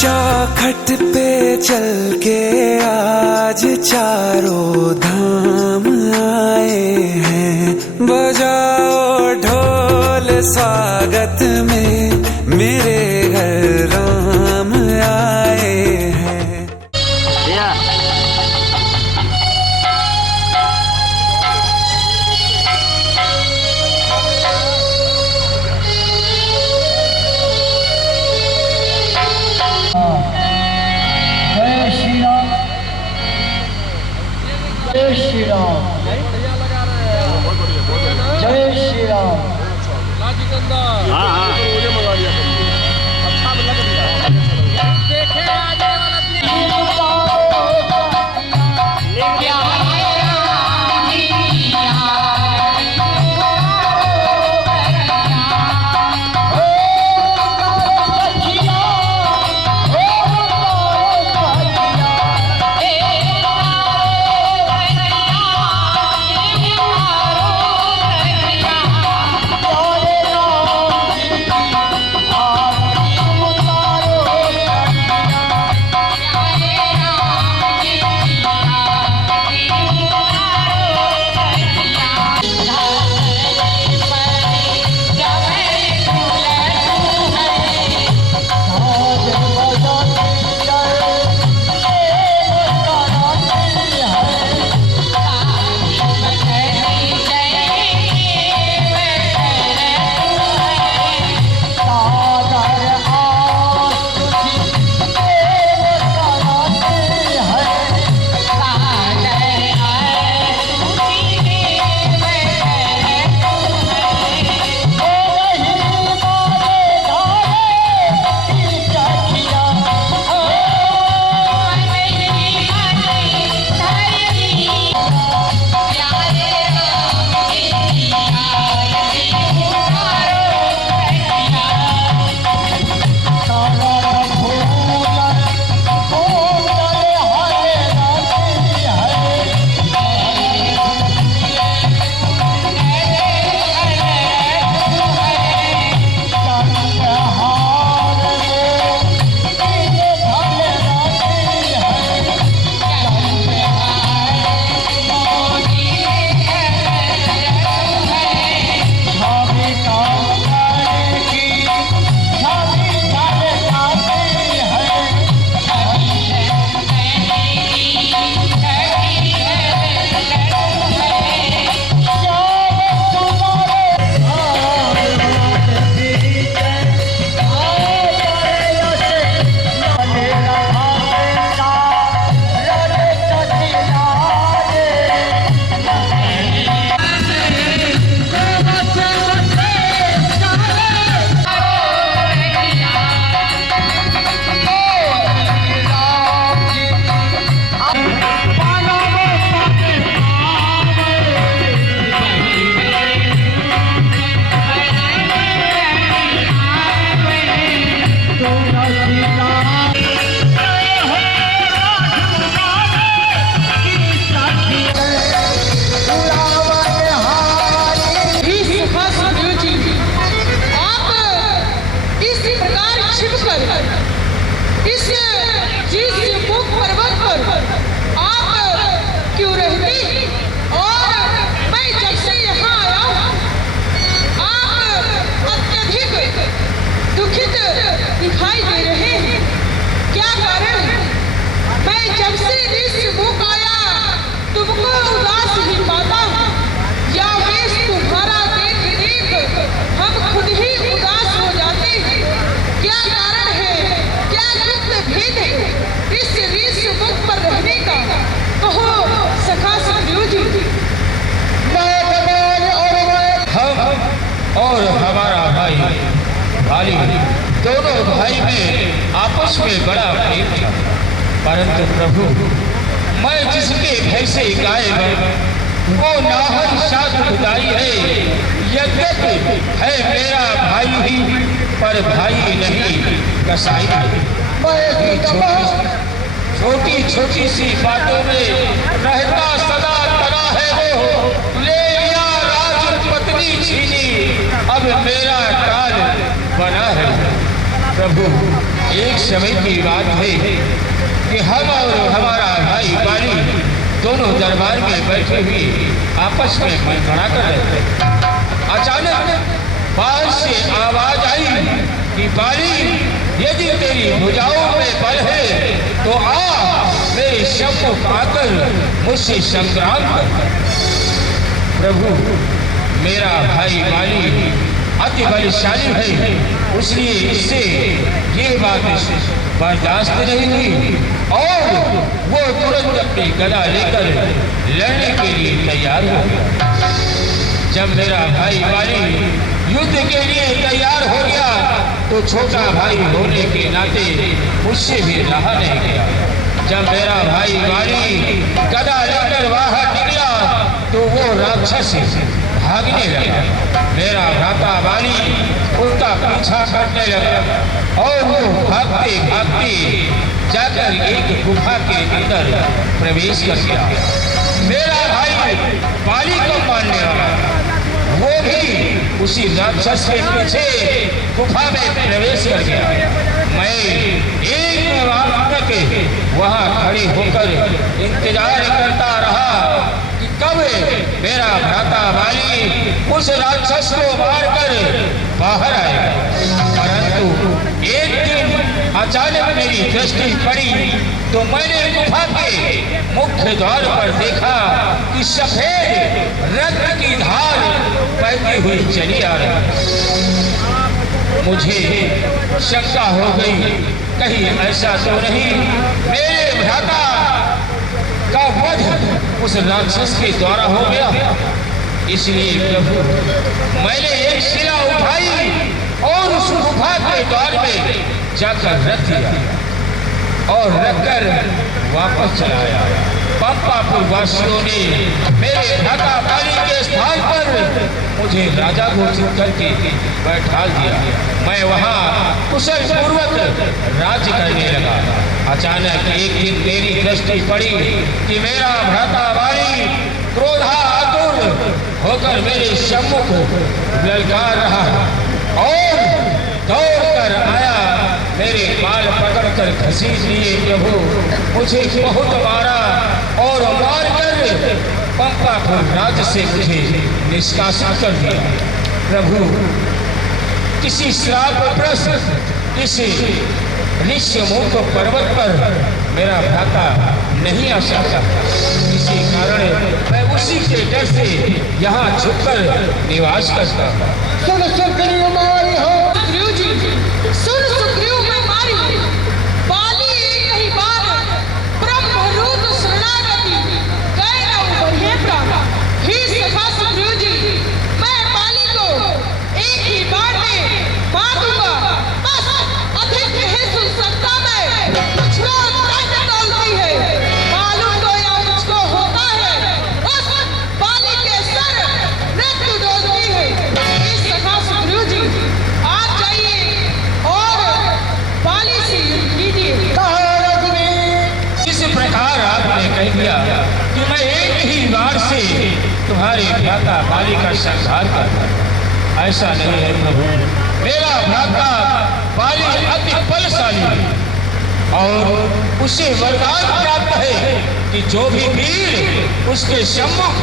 चौखट पे चल के आज चारों धाम आए हैं। बजाओ ढोल स्वागत में मेरे घर राम आए हैं। जय श्री राम, जय श्री राम। दिखाई दे रहे हैं, क्या कारण है? मैं जब से इस मुख आया तुमको उदास ही पाता हूँ, या वेश तुम्हारा देख देख हम खुद ही उदास हो जाते हैं। क्या कारण है, क्या गुप्त भेद है इस ऋष मुख पर रहने का? कहो सखा सुग्रीव जी। हम और हमारा भाई भाली दोनों भाई में आपस में बड़ा प्रेम था, परंतु प्रभु मैं जिसके भय से गायब वो नाहर साथ खुदाई है। यद्यपि है मेरा भाई ही पर भाई नहीं कसाई। छोटी छोटी सी बातों में रहता सदा तना है वो, ले लिया राजपत्नी छीनी अब मेरा काल बना है। प्रभु एक समय की बात है कि हम और हमारा भाई बाली दोनों दरबार में बैठे हुए आपस में मंत्रणा कर रहे थे। अचानक बाहर से आवाज आई कि बाली, यदि तेरी भुजाओं में बल है तो आ मेरे सम्मुख आकर मुझसे संग्राम कर। प्रभु, मेरा भाई बाली अति बलशाली है, इसलिए इससे ये बात बर्दाश्त नहीं हुई और वो तुरंत अपनी गदा लेकर लड़ने के लिए तैयार हो गया। जब मेरा भाई बाली युद्ध के लिए तैयार हो गया तो छोटा भाई होने के नाते मुझसे भी रहा नहीं गया। जब मेरा भाई बाली गदा लेकर बाहर निकला तो वो राक्षस भागने लगा। मेरा भ्राता बाली उसका पीछा करने लगा और वो भागते भागते जाकर एक गुफा के अंदर प्रवेश कर गया। मेरा भाई बाली को मारने वाला वो भी उसी राक्षस के पीछे गुफा में प्रवेश कर गया। मैं एक वक्त तक वहां खड़ी होकर इंतजार करता रहा कि कब मेरा भ्राता बाली उस राक्षस को मारकर बाहर आएगा। परंतु एक दिन अचानक मेरी दृष्टि पड़ी तो मैंने गुफा के मुख्य द्वार पर देखा कि सफेद रक्त की धार बहती हुई चली आ रही। मुझे शंका हो गई, कहीं ऐसा तो नहीं मेरे भ्राता का वध उस राक्षस के द्वारा हो गया। इसलिए प्रभु, मैंने एक शिला उठाई और उस गुफा के द्वार में जाकर रख दिया और रखकर वापस चला आया। पंपापुर वासियों ने मेरे भ्राता बाली के स्थान पर मुझे राजा घोषित करके बैठा दिया। मैं वहाँ कुशल पूर्वक राज्य करने लगा। अचानक एक दिन मेरी दृष्टि पड़ी कि मेरा भ्राता बाली क्रोधातुर होकर मेरे सम्मुख ललकार रहा और दौड़ कर आया। मेरे बाल पकड़कर घसीट लिए। प्रभु, मुझे बहुत मारा और मारकर पंपापुर राज्य से मुझे निष्कासित कर दिया। प्रभु, किसी श्रापग्रस्त इस ऋष्यमुख पर्वत पर मेरा भ्राता नहीं आ सकता। इसी कारण मैं उसी के डर से यहाँ छुपकर निवास करता हूँ। सुन सुग्रीव मारी हो। सुग्रीव जी, सुन सुग्रीव मैं मारी। बाली एक ही बार ब्रह्मरूप शरणागति गए न बढ़े प्राण। ही सखा सुग्रीव जी, मैं बाली को एक ही बार में मार दूंगा। बस अधिक नहीं सुन सकता मैं। मुझको दंड डालती है, मालूम तो या मुझको होता है उस बाली के सर मृत्यु डोलती है। इस सखा सुग्रीव जी, आप जाइए और बाली से युद्ध कीजिए। इस प्रकार आपने कह दिया कि मैं एक ही बार से तुम्हारे भ्राता बाली का संहार कर। ऐसा नहीं है प्रभु, मेरा भ्राता बाली अति बलशाली है और उसे वरदान प्राप्त है कि जो भी वीर उसके सम्मुख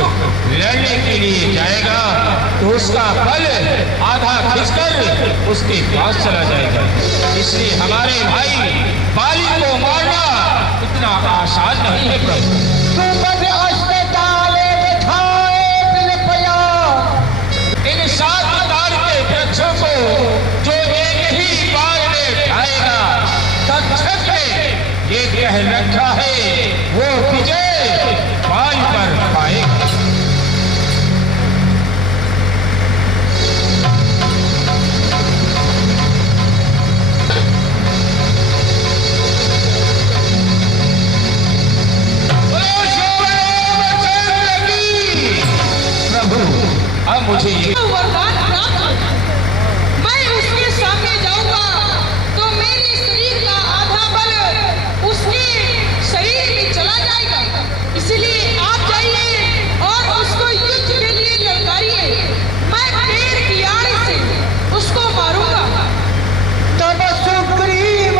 लड़ने के लिए जाएगा तो उसका बल आधा खिंचकर उसके पास चला जाएगा। इसलिए हमारे भाई बाली को मारना इतना आसान नहीं है प्रभु। इन 7 तार के वृक्षों को जो एक ही बार में ढाएगा, तक्षक ने ये कह रखा है वो विजय बाल पर पाएगा। प्रभु, अब मुझे ये वरदान प्राप्त हो। मैं उसके सामने जाऊंगा तो मेरे शरीर का आधा बल उसके शरीर में चला जाएगा। इसलिए आप जाइए और उसको युद्ध के लिए ललकारिए। मैं पेड़ की आड़ से उसको मारूंगा। तब सुग्रीव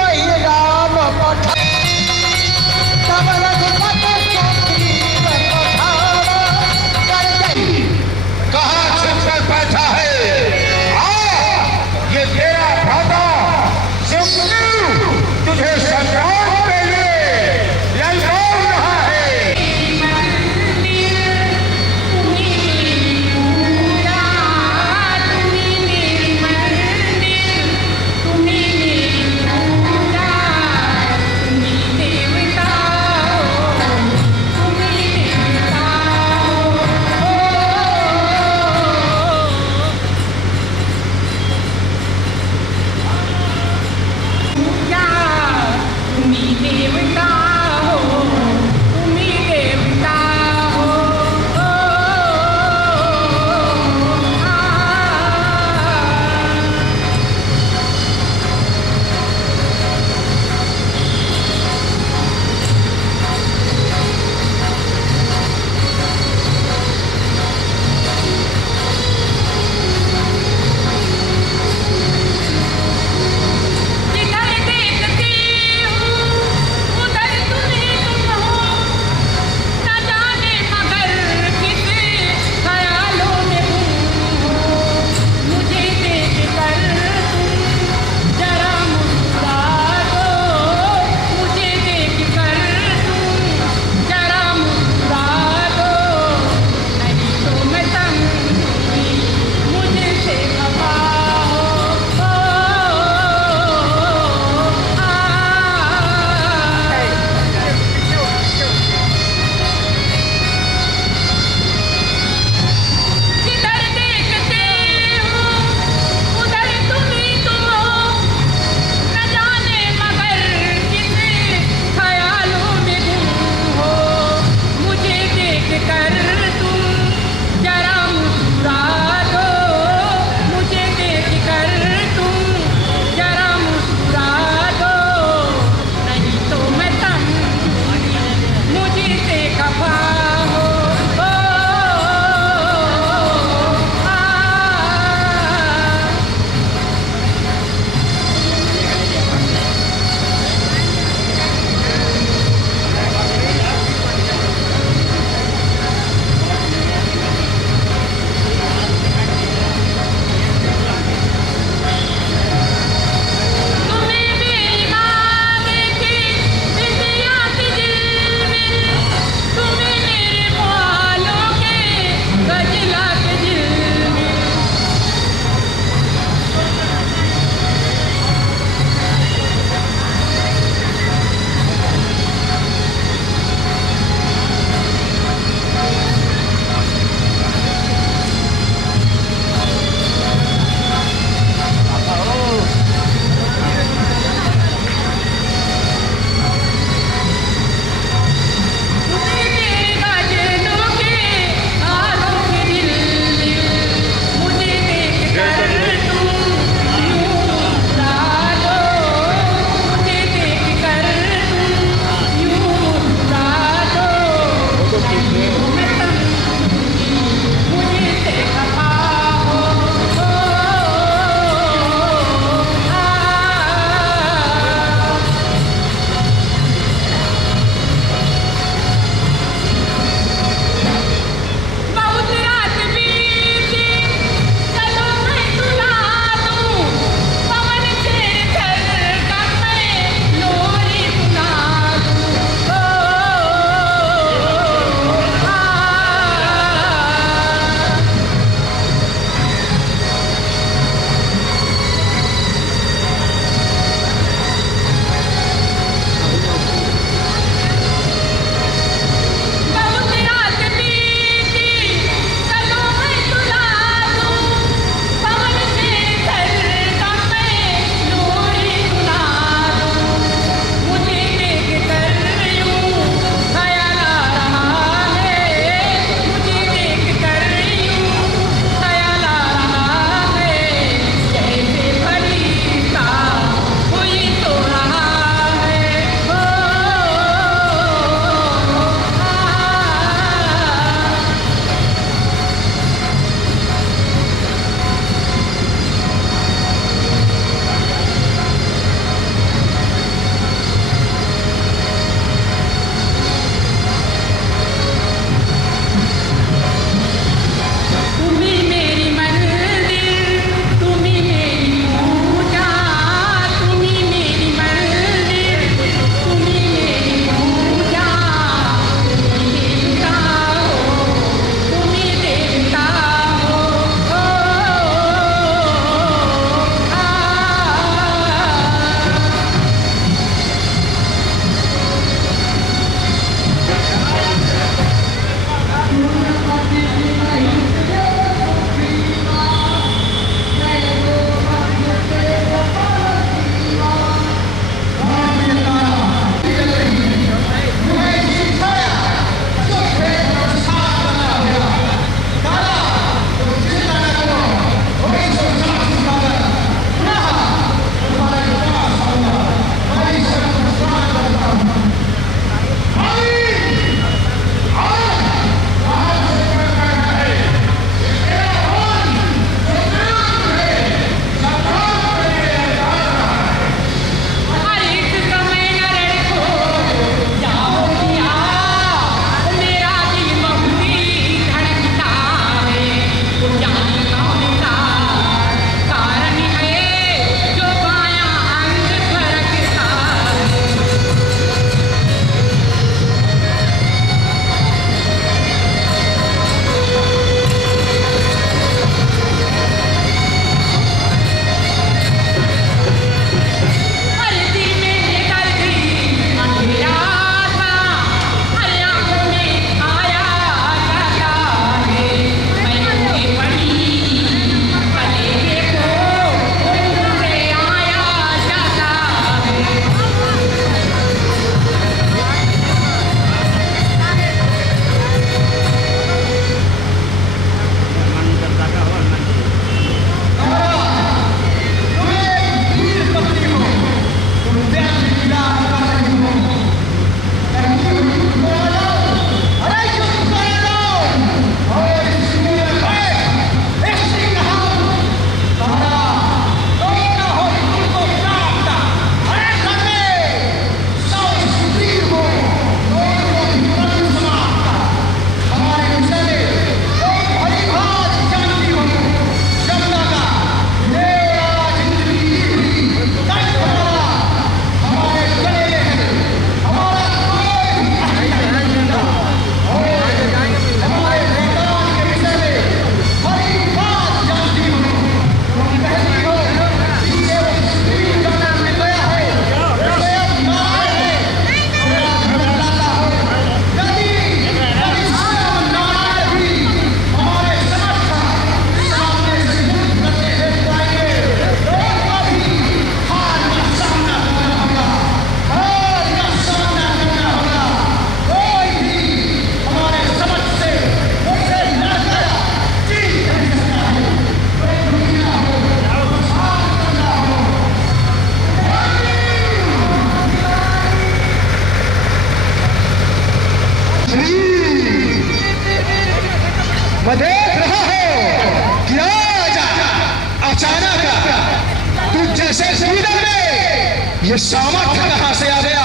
ये सामर्थ्य कहां से आ गया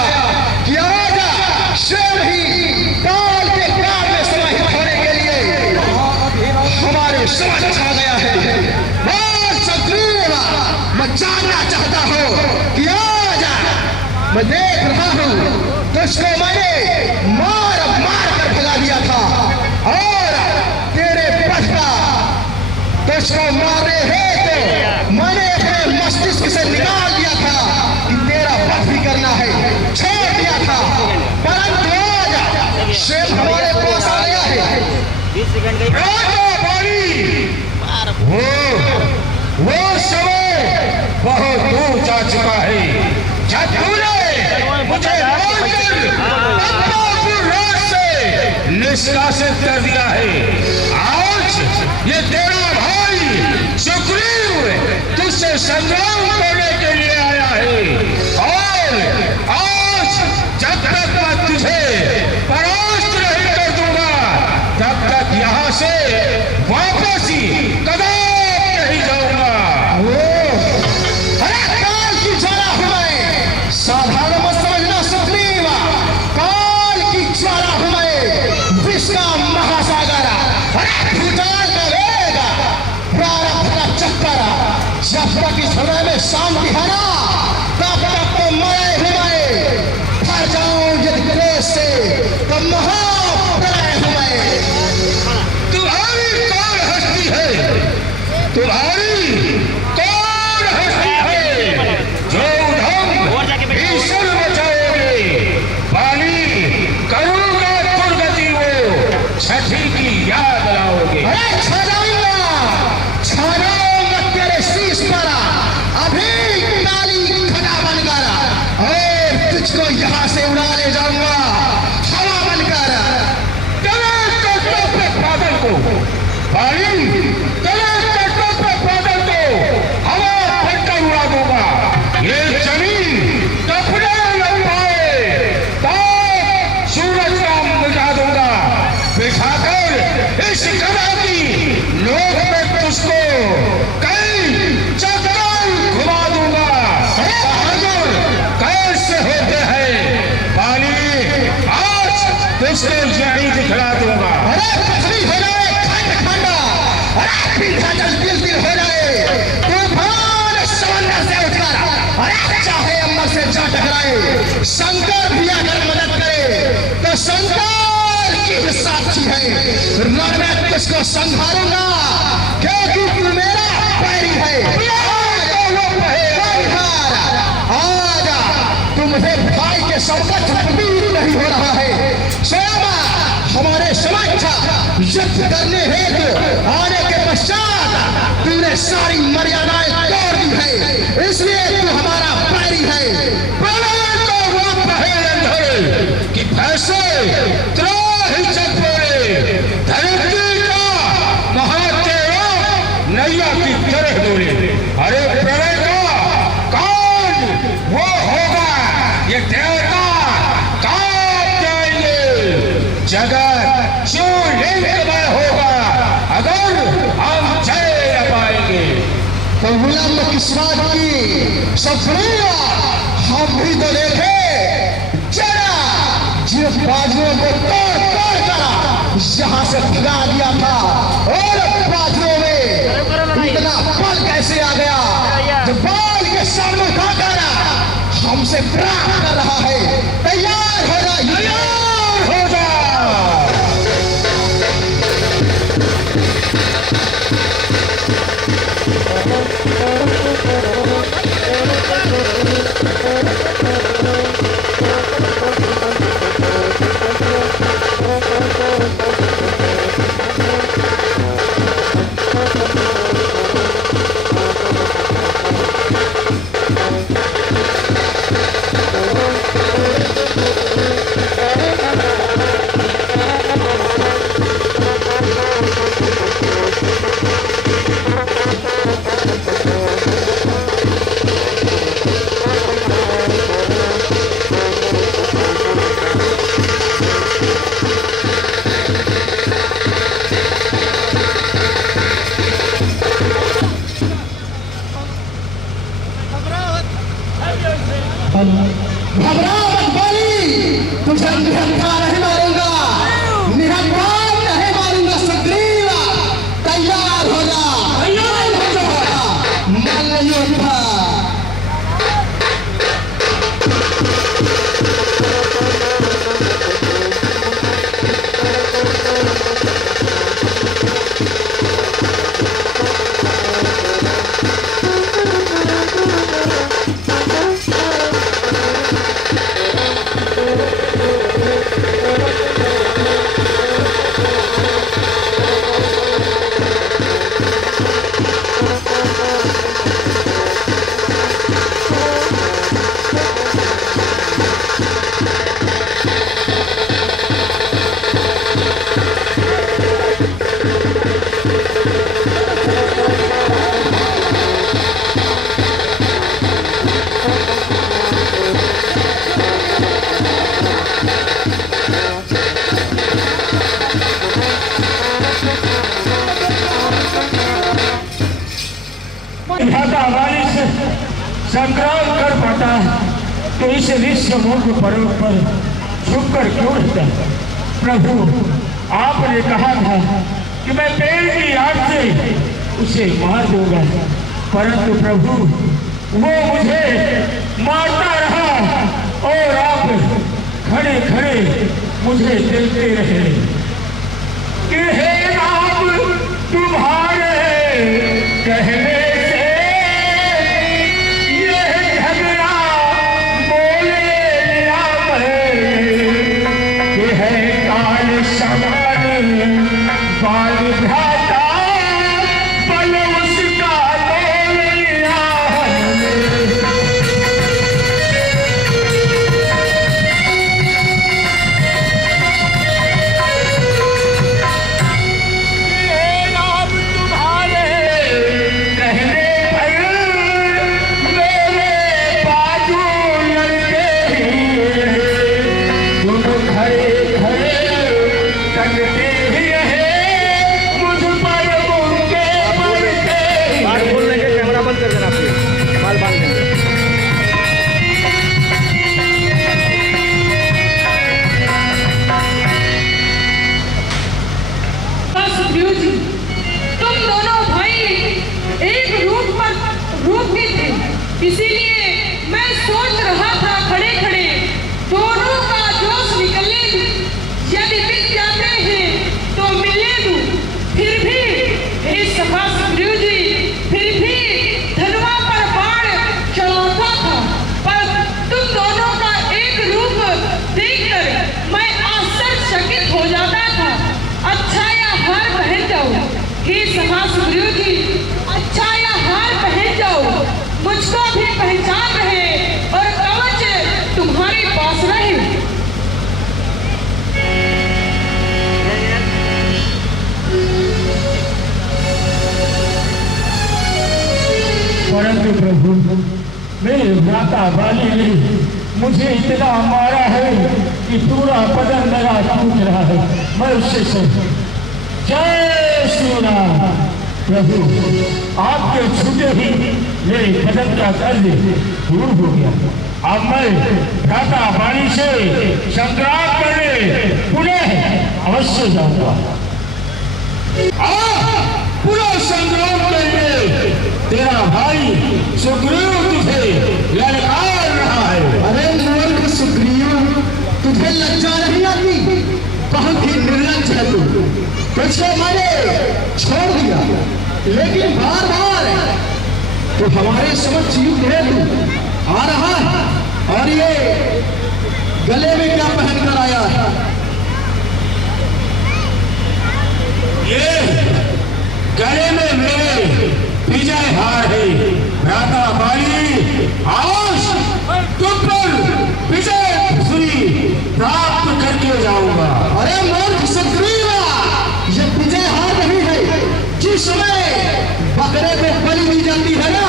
कि आजा स्वयं ही काल के काल में समाहित होने के लिए हमारे समझ आ गया है। मैं जानना चाहता हूं कि आजा, मैं देख रहा हूं तुझको मैंने मार कर भगा दिया था और तेरे पथ का तुझको मारे है तो मैंने अपने मस्तिष्क से निकाल दिया था कि तेरा वध भी करना है, छोड़ दिया था, परंतु आज शेर हमारे पास आ गया है। 20 सेकंड वो समय बहुत दूर जा चुका है जब तूने मुझे रोड से निष्कासित कर दिया है। आज ये तेरा भाई सुग्रीव तुझसे संग्राम करने के लिए आया है और आज जब तक मैं तुझे परास्त नहीं कर दूंगा तब तक यहाँ से वापस ही कदम नहीं जाऊंगा। साधारण मत समझना सुग्रीव, काल की ज्वाला हूं मैं, विष का महासागर, भूटान का वेग, प्रारब्ध का चक्कर। जब तक इस हृदय में शांति है ना तब तक तो मरे हूं मैं, भर जाऊं यदि क्लेश से तो महाप्रलय हूं मैं। तुम्हारी कौन हस्ती है, तुम्हारी कौन हस्ती है जो ईश्वर बचाओगे, पानी करूंगा दुर्गति वो छठी की याद लाओगे। अरे छा जाऊंगा तेरे शीश पर अभी काली घटा बनकर और तुझको यहाँ से उड़ा ले जाऊंगा हवा बनकर। तेरे कष्टों पे बादल को पानी, तेरे कष्टों पे बादल को हवा फटकर उड़ा दूंगा। ये जमीन कपड़े लंबाए तो सूरज का मिटा दूंगा, बिठाकर इस कला की नोक में तुझको कई चक्कर घुमा दूंगा। बहादुर कैसे होते हैं पानी, आज तुझको यही दिखला दूंगा। अरे पृथ्वी हो जाए खंड खंड, अरे विंध्याचल दिल हो जाए, तूफान समंदर से उठकर अरे चाहे अम्बर से जा टकराए, शंकर भी अगर मदद करे तो शंकर की भी साक्षी है, मैं तुझको संभालूंगा क्योंकि तू मेरा बैरी है। आजा, तू मुझे भाई के समकक्ष प्रतीत नहीं हो रहा है। स्वयं हमारे समक्ष युद्ध करने हेतु आने के पश्चात तूने सारी मर्यादाएं तोड़ दी है, इसलिए तू हमारा बैरी है। कि पैसे त्राही चक पड़े, धरती का महातेरा नैया की तरह डोले। अरे प्रलय का कौन वो होगा, ये देवता कांप जाएंगे, जगत चूरमय होगा अगर हम जय न पाएंगे। तो विलंब किस बात की, सुग्रीव हम भी तो देखे जरा जिस बाजुओं को तोड़ कर यहाँ से भगा दिया था और बाजुओं में इतना बल कैसे आ गया जो बाल के सामने उठाकर हमसे प्राप्त कर रहा है। तैयार हो जा, तैयार हो जा। घबरा मत बाली, तुझे निहत्था नहीं मारूंगा, निहत्था नहीं मारूंगा। सुग्रीव तैयार हो जा, तैयार हो जा, मल्ल युद्ध। वाली से संग्राम कर पाता तो इस ऋषि मूर्ख पर्वत पर झुककर क्यों रहता? प्रभु, आपने कहा था कि मैं पेड़ की आग से उसे मार दूंगा, परंतु प्रभु वो मुझे मारता रहा और आप खड़े खड़े मुझे देखते रहे कि हे आप तुम्हारे कहने इसीलिए मैं सोच रहा था खड़े खड़े दोनों का जोश निकलने दूं, यदि मिल जाते हैं तो मिलने दूं। फिर भी हे सभा सुग्रीव जी, फिर भी धनुआ पर बाण चलाता था, पर तुम दोनों का एक रूप देखकर मैं आश्चर्यचकित हो जाता था। अच्छा या हार पहन जाओ हे सभा सुग्रीव जी, अच्छा या हार पहन जाओ, मुझको भी पहचान रहे और कवच तुम्हारे पास रहे। परंतु प्रभु, मेरे भ्राता बाली ने मुझे इतना मारा है कि पूरा बदन मेरा टूट रहा है, मैं उससे सही। जय श्री राम। प्रभु, आपके छूटे ही मेरे बदन का दर्द दूर हो गया। अब मैं भ्राता बाली से संग्राम करने पुनः अवश्य जाऊंगा। पूरा संग्राम करने तेरा भाई सुग्रीव तुझे ललकार रहा है। अरे मूर्ख सुग्रीव, तुझे लज्जा नहीं आती? बहुत ही निर्लज्ज है तू। तुझको मैंने छोड़ दिया, लेकिन बार बार तो हमारे समझ युद्ध है तू आ रहा है। और ये गले में क्या पहनकर आया है? ये गले में मेरे विजय हार है। भ्राता बाली, आज तुम पर विजय श्री प्राप्त करके जाऊंगा। अरे मूर्ख सुग्रीव, ये विजय हार नहीं है। जिस समय बकरे को बलि दी जाती है ना,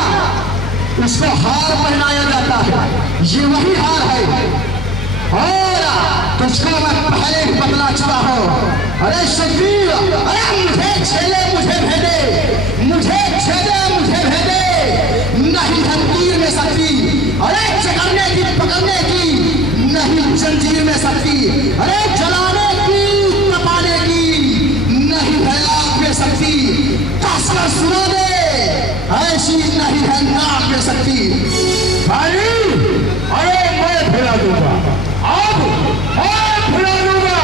उसको हार पहनाया जाता है, ये वही हार है। और तुझको मैं पहले ही बतला चुका हूं। अरे सुग्रीव, अरे मुझे छेड़े मुझे भेदे, मुझे छेड़े मुझे भेदे, नहीं है तीर में शक्ति। अरे चकरने की खेल सकती। भाई अरे मैं खिला दूंगा, अब मैं खिला दूंगा।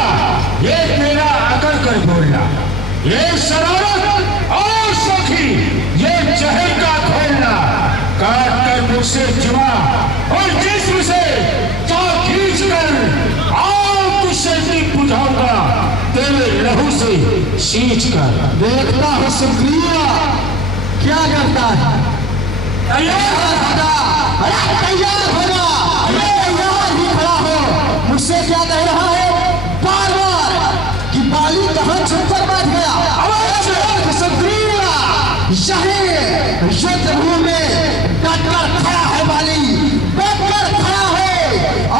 ये तेरा अकल कर बोलना, ये शरारत और सखी, ये जहर का खोलना, काट कर मुझसे जुआ और जिस्म से चाक खींच कर आग से बुझाऊंगा, तेरे लहू से सींच कर। देखता है शुक्रिया क्या करता है। तैयार अरे तैयार होगा, तैयार ही खड़ा हो। मुझसे क्या कह रहा है बार बार कि बाली कहाँ छुपकर बैठ गया। शुक्रिया यही युद्धभूमि में डटकर खड़ा है, बाली डटकर खड़ा है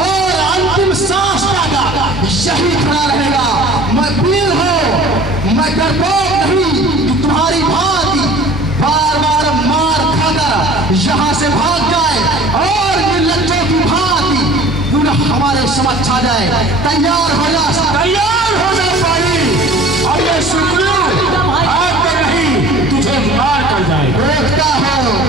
और अंतिम सांस तक यही खड़ा रहेगा। मैं वीर हूं, मैं डरपोक नहीं कि तुम्हारी भांति बार बार मार खाकर यहाँ से भाग जाए और निर्लज्जों की भांति पुनः हमारे समक्ष आ जाए। तैयार हो जा, तैयार हो जा भाई। अब ये शुक्रू भाग कर नहीं, तुझे मार कर जाएगा। देखता हूँ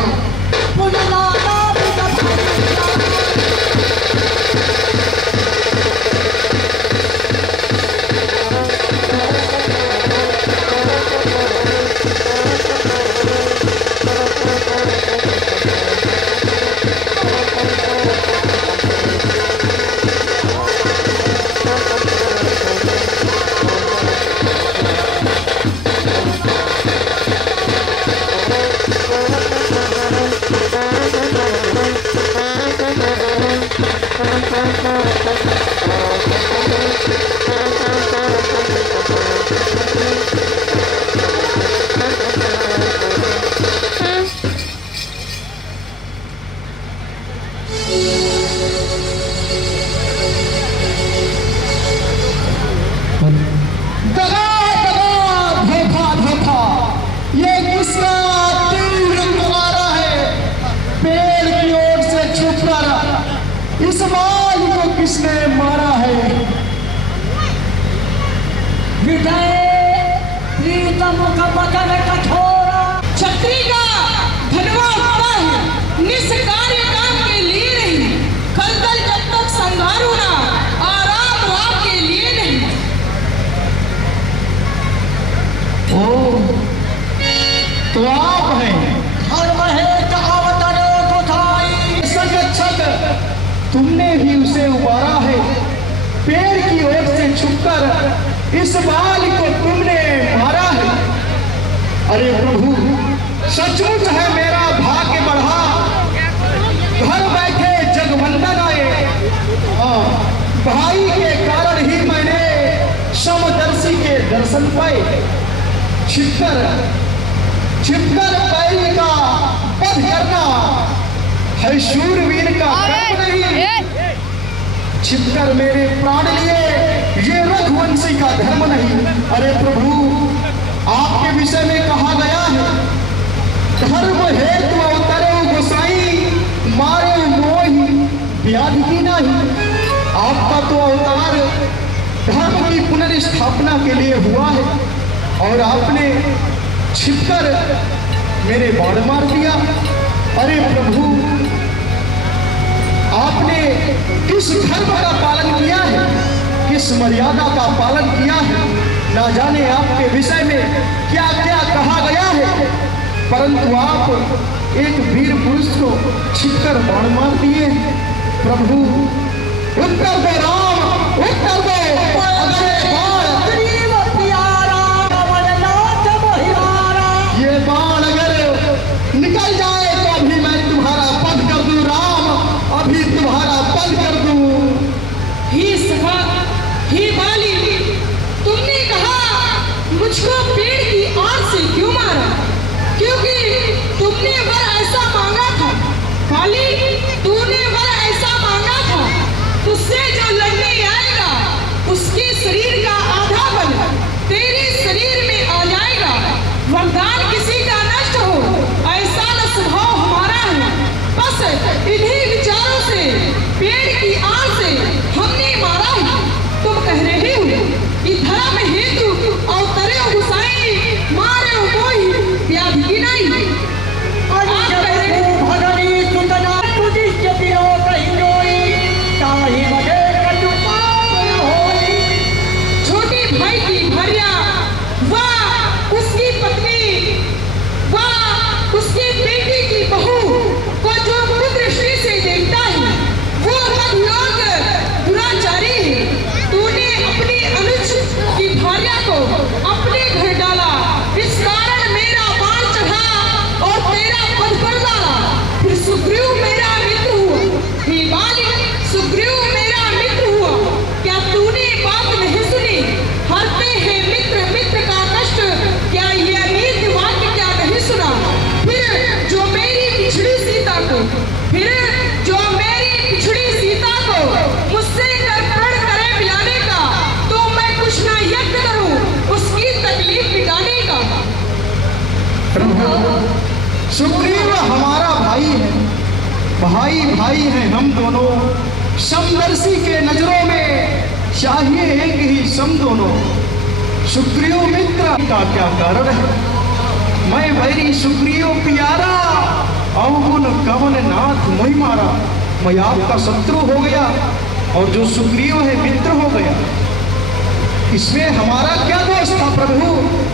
इस माल को किसने मारा है। विजय प्रीतम का बदन कठोरा, छत्री का धनवा होता है, निष्कार्य काम के लिए नहीं। खलदल जब तक संघारू ना, आराम आपके लिए नहीं। ओ तो आप हैं। तुमने ही उसे उबारा है, पेड़ की ओर से छुपकर इस बाल को तुमने मारा है। अरे प्रभु सचमुच है मेरा भाग्य बढ़ा, घर बैठे जगवंदन आए। भाई के कारण ही मैंने समदर्शी के दर्शन पाए। छिपकर पैरी का वध करना है शूरवीर का कर्म नहीं। छिपकर मेरे प्राण लिए ये रघुवंशी का धर्म नहीं। अरे प्रभु आपके विषय में कहा गया है, धर्म हेतु अवतरो गोसाई, मारे मोहि व्याधि की नहीं। आपका तो अवतार धर्म की पुनर्स्थापना के लिए हुआ है और आपने छिपकर मेरे बाण मार दिया। अरे प्रभु आपने किस धर्म का पालन किया है, किस मर्यादा का पालन किया है। ना जाने आपके विषय में क्या क्या कहा गया है, परंतु आप एक वीर पुरुष को छिपकर बाण मार दिए। प्रभु उत्तर दो राम, उत्तर दो। ये बाण अगर निकल जाए तो अभी मैं तुम्हारा पद कर दूं राम, अभी तुम्हारा पद कर दूं। ही सभा, ही बाली, तुमने कहा मुझको पेड़ की आग से क्यों मारा, क्योंकि तुमने वर ऐसा मांगा था। बाली तूने वर ऐसा मांगा था, तुझसे जो लड़ने आएगा भाई भाई हैं हम दोनों, समदर्शी के नजरों में चाहिए एक ही सम दोनों। सुग्रीव मित्र का क्या कारण है, मैं वैरी सुग्रीव प्यारा, अवगुण कवन नाथ मोहि मारा। मैं आपका शत्रु हो गया और जो सुग्रीव है मित्र हो गया। इसमें हमारा क्या दोष था प्रभु,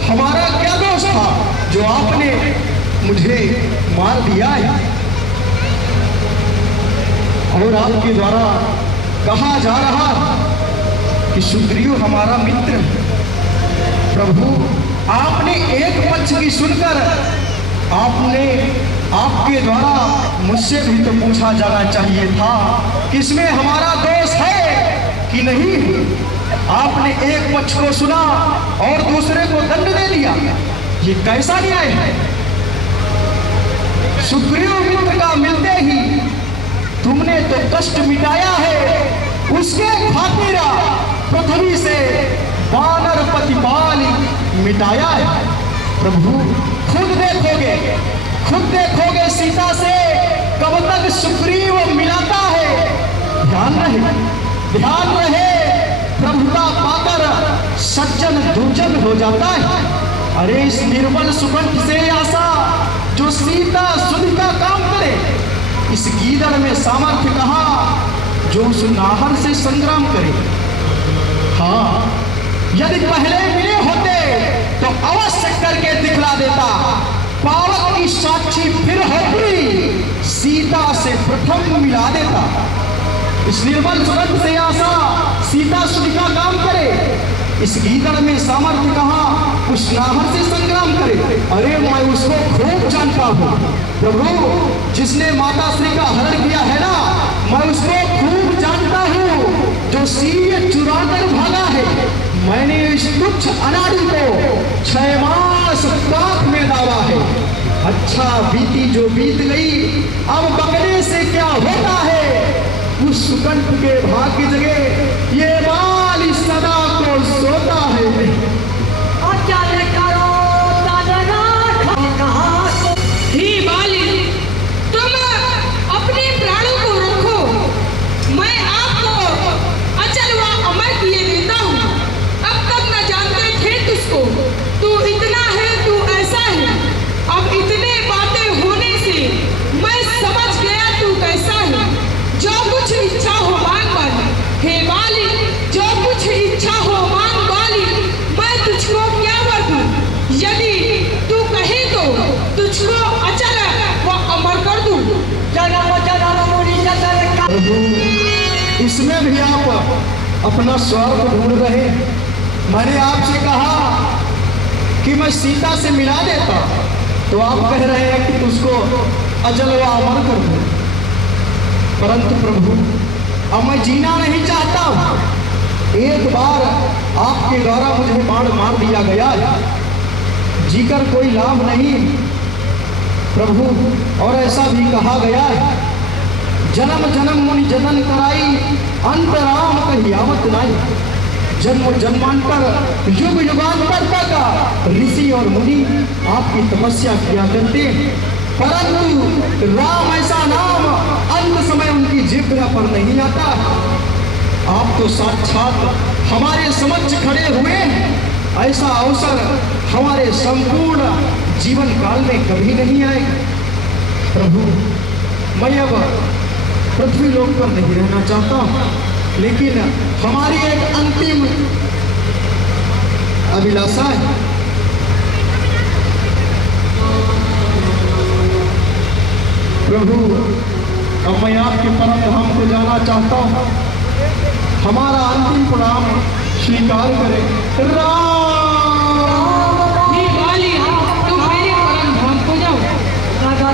हमारा क्या दोष था जो आपने मुझे मार दिया है। और आपके द्वारा कहा जा रहा कि सुग्रीव हमारा मित्र है। प्रभु आपने एक पक्ष की सुनकर आपके द्वारा मुझसे भी तो पूछा जाना चाहिए था कि इसमें हमारा दोष है कि नहीं। आपने एक पक्ष को सुना और दूसरे को दंड दे दिया, ये कैसा न्याय है। सुग्रीव मित्र का मिलते ही तुमने तो कष्ट मिटाया है, उसके खातिर पृथ्वी से वानर प्रतिपाल मिटाया है। प्रभु खुद देखोगे सीता से कब तक सुग्रीव मिलाता है। ध्यान रहे प्रभुता पाकर सज्जन दुर्जन हो जाता है। अरे इस निर्बल सुकंठ से आशा जो सीता सुध का काम करे, इस गीदड़ में सामर्थ्य कहा जो उस नाहर से संग्राम करे। हाँ, यदि पहले मिले होते तो अवश्य करके दिखला देता। पावक की साक्षी फिर होती, सीता से प्रथम मिला देता। इस निर्बल सुगंध से आशा सीता सुध का काम करे, इस गीदड़ में सामर्थ्य कहा उस नाहर से संग्राम करे। अरे मैं उसको खूब जानता हूँ प्रभु, जिसने माता श्री का हरण किया है ना, मैं उसको खूब जानता हूँ। जो सीय चुरा कर भागा है, मैंने इस तुच्छ अनाड़ी को 6 मास पाक में डाला है। अच्छा बीती जो बीत गई, अब बकने से क्या होता है। उस सुकंठ के भाग की जगह ये बाल सदा को सोता है। ही बाली, तुम अपने प्राणों को रखो, मैं आपको अचल व अमर किए देता हूँ। अब तक न जानते थे तुझको, तू इतना है, तू ऐसा है। अब इतने बातें होने से मैं समझ गया तू कैसा है। जो कुछ इच्छा हो मांग वाली, हे बाली, जो कुछ इच्छा हो मांग वाली, मैं तुझको क्या वर दूं। यदि तू कहे तो तुझको अचल व अमर कर दूं। प्रभु, इसमें भी आप अपना स्वार्थ ढूंढ रहे। मैंने आपसे कहा कि मैं सीता से मिला देता, तो आप कह रहे हैं कि तुझको अचल व अमर कर दूं। परंतु प्रभु, अब मैं जीना नहीं चाहता हूं। एक बार आपके द्वारा मुझे बाण मार दिया गया, जीकर कोई लाभ नहीं प्रभु। और ऐसा भी कहा गया है, जन्म जन्म मुनि जतन कराई, अंतराम कही आवत नाई। जन्म जन्मांतर युग युगांतर तक ऋषि और मुनि आपकी तपस्या किया करते, परंतु राम ऐसा नाम अंत समय उनकी जिह्वा पर नहीं आता। आप तो साक्षात हमारे समक्ष खड़े हुए हैं, ऐसा अवसर हमारे संपूर्ण जीवन काल में कभी नहीं आएगा। प्रभु, मैं अब पृथ्वी लोक पर नहीं रहना चाहता हूं, लेकिन हमारी एक अंतिम अभिलाषा है। प्रभु, अब मैं आपके परम धाम को जाना चाहता हूँ। हमारा अंतिम प्रणाम स्वीकार करें। राम हे बाली, तुम मेरे परम धाम को जाओ। आए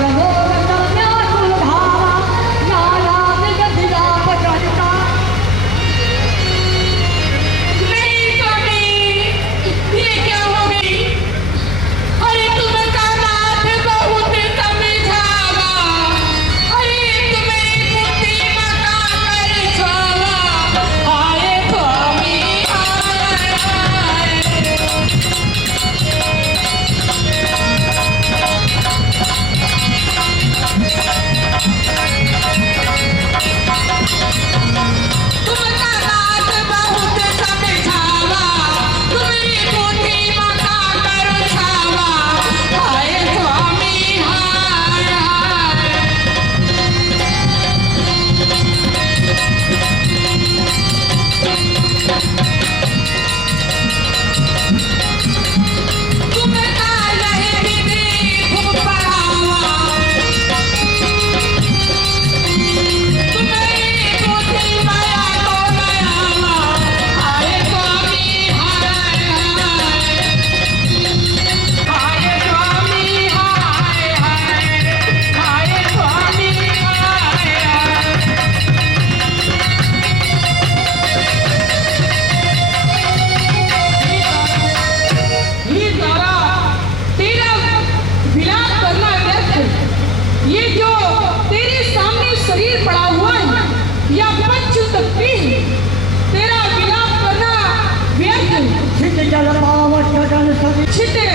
शरीर पड़ा हुआ है या पंचतत्वी है, तेरा विलाप करना व्यर्थ है। छिट